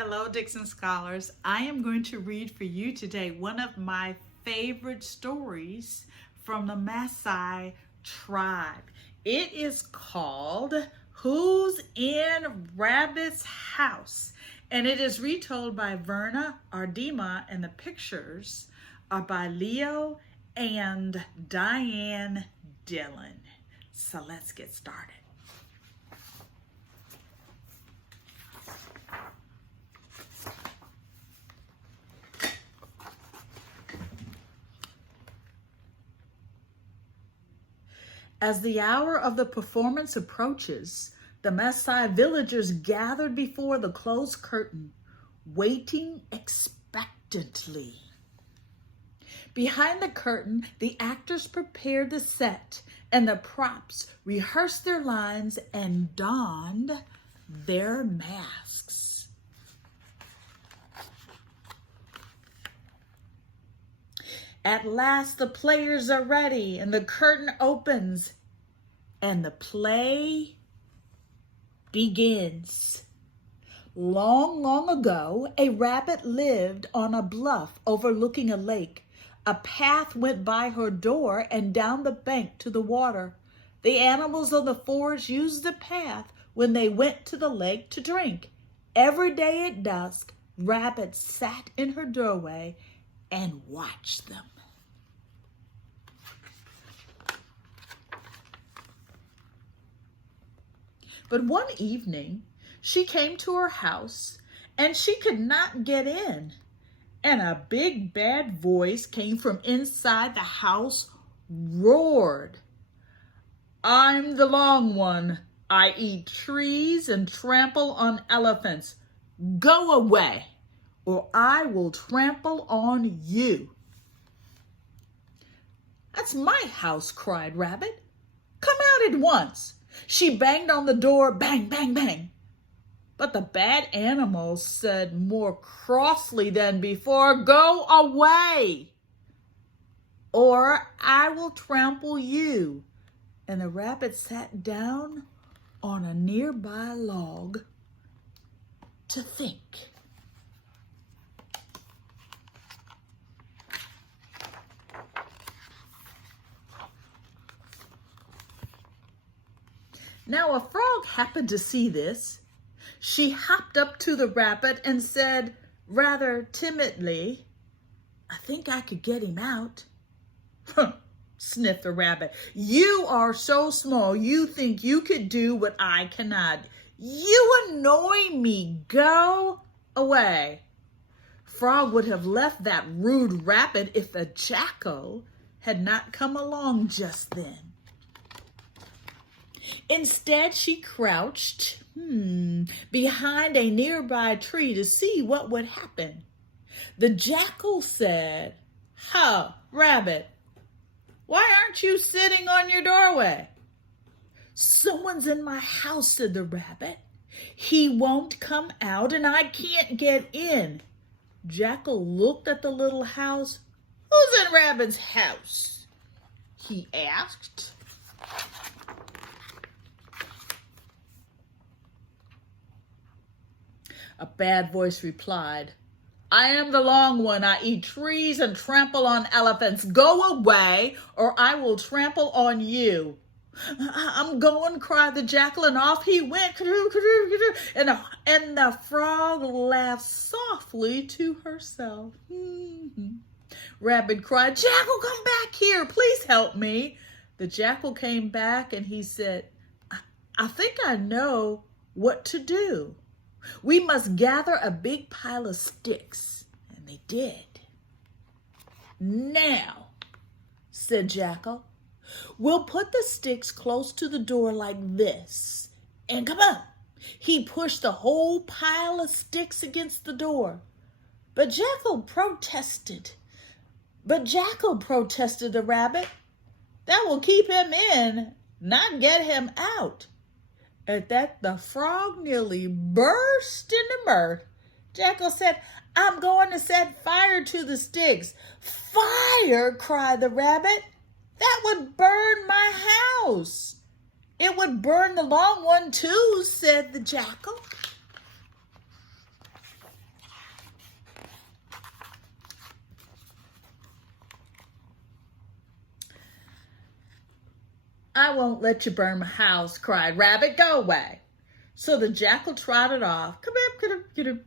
Hello, Dixon Scholars. I am going to read for you today one of my favorite stories from the Maasai tribe. It is called Who's in Rabbit's House? And it is retold by Verna Aardema, and the pictures are by Leo and Diane Dillon. So let's get started. As the hour of the performance approaches, the Maasai villagers gathered before the closed curtain, waiting expectantly. Behind the curtain, the actors prepared the set, and the props rehearsed their lines and donned their masks. At last, the players are ready, and the curtain opens, and the play begins. Long, long ago, a rabbit lived on a bluff overlooking a lake. A path went by her door and down the bank to the water. The animals of the forest used the path when they went to the lake to drink. Every day at dusk, Rabbit sat in her doorway and watched them. But one evening, she came to her house and she could not get in. And a big bad voice came from inside the house, roared, "I'm the long one. I eat trees and trample on elephants. Go away, or I will trample on you." "That's my house," cried Rabbit. "Come out at once." She banged on the door, bang, bang, bang. But the bad animal said more crossly than before, "Go away, or I will trample you." And the rabbit sat down on a nearby log to think. Now a frog happened to see this. She hopped up to the rabbit and said rather timidly, "I think I could get him out." Sniffed the rabbit. "You are so small you think you could do what I cannot. You annoy me. Go away." Frog would have left that rude rabbit if a jackal had not come along just then. Instead, she crouched behind a nearby tree to see what would happen. The jackal said, Rabbit, why aren't you sitting on your doorway?" "Someone's in my house," said the rabbit. "He won't come out and I can't get in." Jackal looked at the little house. "Who's in Rabbit's house?" he asked. A bad voice replied, "I am the long one. I eat trees and trample on elephants. Go away, or I will trample on you." "I'm going," cried the jackal, and off he went. And the frog laughed softly to herself. Rabbit cried, "Jackal, come back here. Please help me." The jackal came back and he said, I think I know what to do. We must gather a big pile of sticks." And they did. "Now," said Jackal, "we'll put the sticks close to the door like this. And come on." He pushed the whole pile of sticks against the door. But Jackal protested. The rabbit. "That will keep him in, not get him out." At that, the frog nearly burst into mirth. Jackal said, "I'm going to set fire to the sticks." "Fire!" cried the rabbit. "That would burn my house." "It would burn the long one too," said the jackal. I won't let you burn my house, cried Rabbit. Go away. So the jackal trotted off,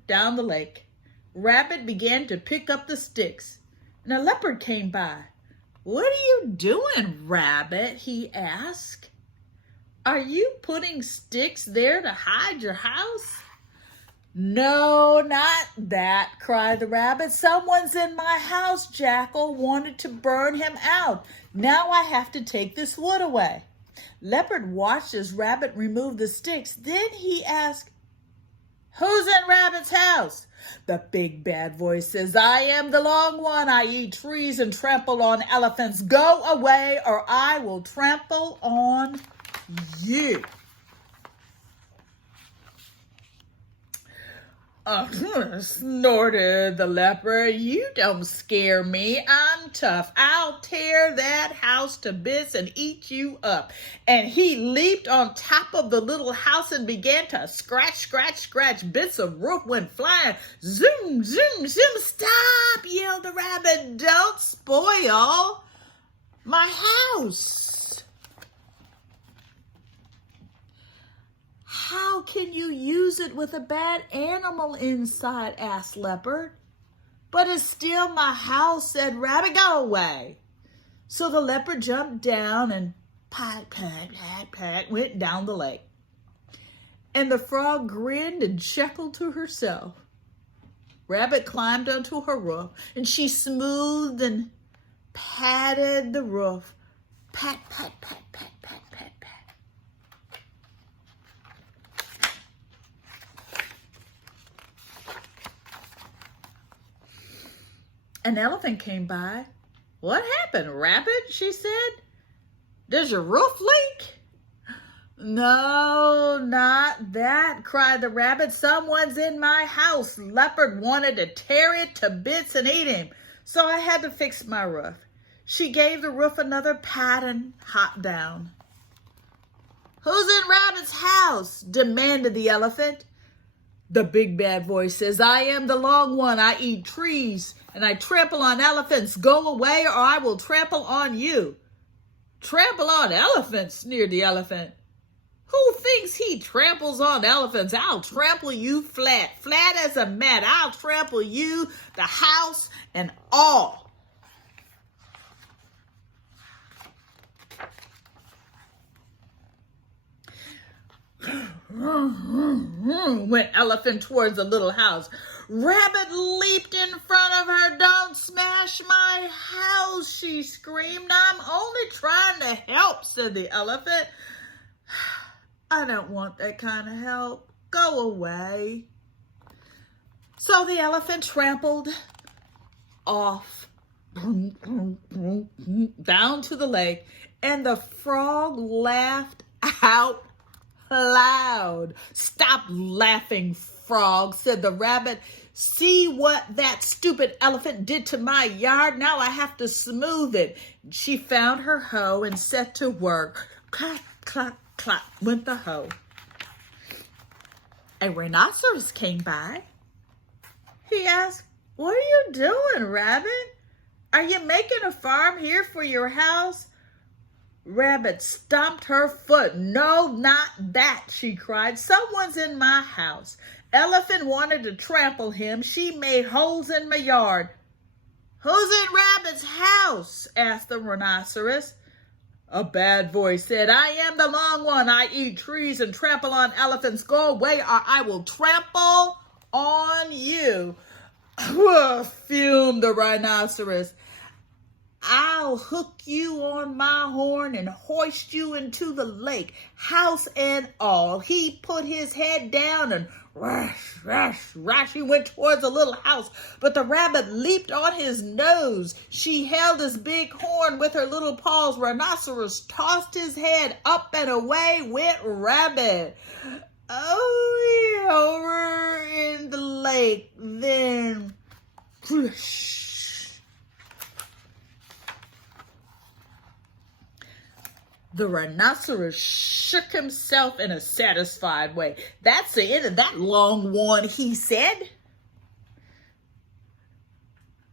down the lake. Rabbit began to pick up the sticks, and a leopard came by. What are you doing, Rabbit? He asked. Are you putting sticks there to hide your house? No, not that, cried the rabbit. Someone's in my house. Jackal wanted to burn him out. Now I have to take this wood away. Leopard watched as Rabbit removed the sticks. Then he asked, Who's in Rabbit's house? The big bad voice says, I am the long one. I eat trees and trample on elephants. Go away or I will trample on you. Snorted the leopard. You don't scare me. I'm tough. I'll tear that house to bits and eat you up. And he leaped on top of the little house and began to scratch, scratch, scratch. Bits of roof went flying. Zoom, zoom, zoom. Stop, yelled the rabbit. Don't spoil my house. How can you use it with a bad animal inside? Asked Leopard. But it's still my house, said Rabbit. Go away. So the leopard jumped down and pat, pat, pat, pat, went down the lake. And the frog grinned and chuckled to herself. Rabbit climbed onto her roof and she smoothed and patted the roof. Pat, pat, pat, pat, pat, pat, pat. An elephant came by. What happened, Rabbit? She said. Does your roof leak? No, not that, cried the rabbit. Someone's in my house. Leopard wanted to tear it to bits and eat him, so I had to fix my roof. She gave the roof another pat and hopped down. Who's in Rabbit's house? Demanded the elephant. The big bad voice says, I am the long one. I eat trees and I trample on elephants. Go away or I will trample on you. Trample on elephants, sneered the elephant. Who thinks he tramples on elephants? I'll trample you flat, flat as a mat. I'll trample you, the house, and all. Went elephant towards the little house. Rabbit leaped in front of her. Don't smash my house, she screamed. I'm only trying to help, said the elephant. I don't want that kind of help. Go away. So the elephant trampled off down to the lake, and the frog laughed out loud. Stop laughing, frog, said the rabbit. See what that stupid elephant did to my yard? Now I have to smooth it. She found her hoe and set to work. Clack, clack, clack went the hoe. A rhinoceros came by. He asked, What are you doing, Rabbit? Are you making a farm here for your house? Rabbit stomped her foot. No, not that, she cried. Someone's in my house. Elephant wanted to trample him. She made holes in my yard. Who's in Rabbit's house? Asked the rhinoceros. A bad voice said, I am the long one. I eat trees and trample on elephants. Go away or I will trample on you. Fumed the rhinoceros. I'll hook you on my horn and hoist you into the lake, house and all. He put his head down and rush, rush, rush. He went towards the little house, but the rabbit leaped on his nose. She held his big horn with her little paws. Rhinoceros tossed his head up and away went Rabbit. Oh, over in the lake. Then, whoosh. The rhinoceros shook himself in a satisfied way. That's the end of that long one, he said.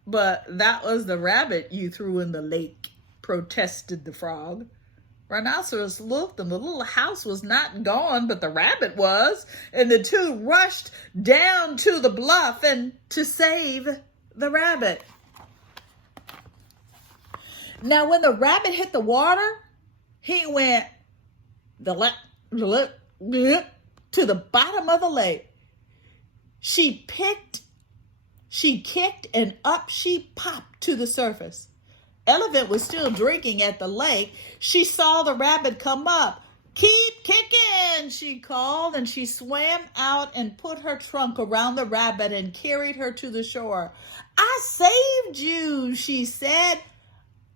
But that was the rabbit you threw in the lake, protested the frog. Rhinoceros looked, and the little house was not gone, but the rabbit was, and the two rushed down to the bluff and to save the rabbit. Now, when the rabbit hit the water, he went to the bottom of the lake. She kicked, and up she popped to the surface. Elephant was still drinking at the lake. She saw the rabbit come up. "Keep kicking," she called, and she swam out and put her trunk around the rabbit and carried her to the shore. "I saved you," she said.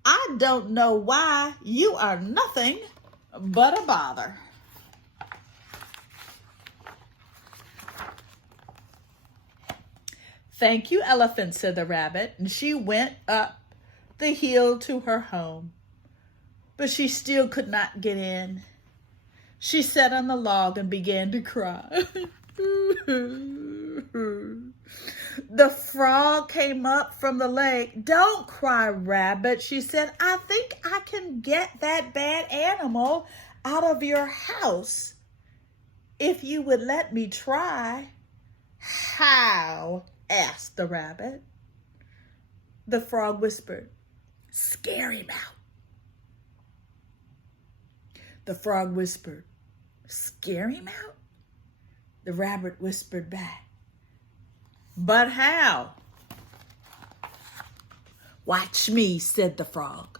"I don't know why. You are nothing but a bother." "Thank you, Elephant," said the rabbit, and she went up the hill to her home. But she still could not get in. She sat on the log and began to cry. The frog came up from the lake. "Don't cry, rabbit," she said. "I think I can get that bad animal out of your house if you would let me try." "How?" asked the rabbit. The frog whispered, "Scare him out." The frog whispered, "Scare him out?" The rabbit whispered back, "But how?" "Watch me," said the frog.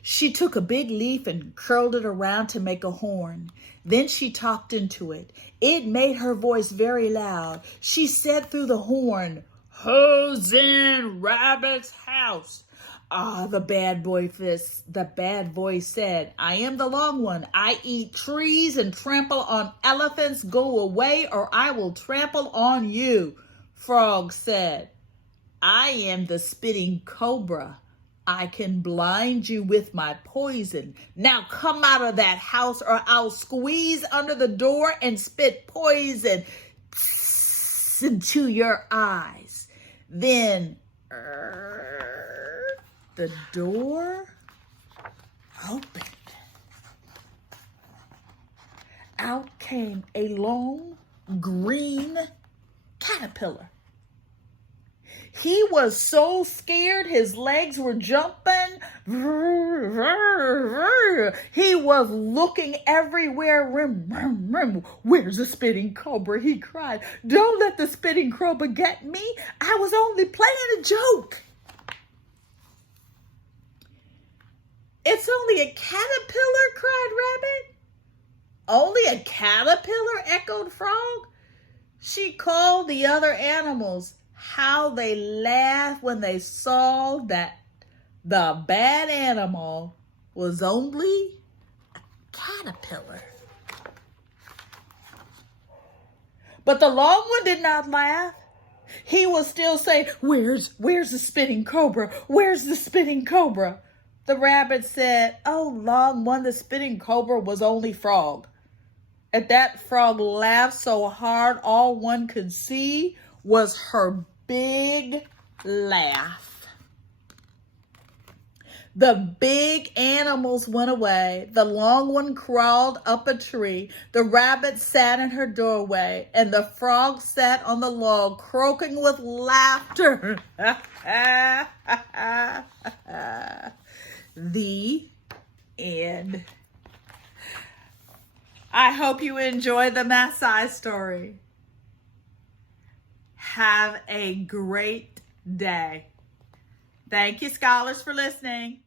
She took a big leaf and curled it around to make a horn. Then she talked into it. It made her voice very loud. She said through the horn, "Who's in Rabbit's house?" The bad voice said, "I am the long one. I eat trees and trample on elephants. Go away or I will trample on you." Frog said, "I am the spitting cobra. I can blind you with my poison. Now come out of that house or I'll squeeze under the door and spit poison into your eyes." Then the door opened. Out came a long green caterpillar. He was so scared his legs were jumping. He was looking everywhere. "Where's the spitting cobra?" he cried. "Don't let the spitting cobra get me. I was only playing a joke." "It's only a caterpillar," cried Rabbit. "Only a caterpillar," echoed Frog. She called the other animals. How they laughed when they saw that the bad animal was only a caterpillar. But the long one did not laugh. He was still saying, Where's the spitting cobra? Where's the spitting cobra?" The rabbit said, "Oh, long one, the spitting cobra was only Frog." At that, Frog laughed so hard all one could see was her big laugh. The big animals went away. The long one crawled up a tree. The rabbit sat in her doorway, and the frog sat on the log, croaking with laughter. The end. I hope you enjoy the Maasai story. Have a great day. Thank you, scholars, for listening.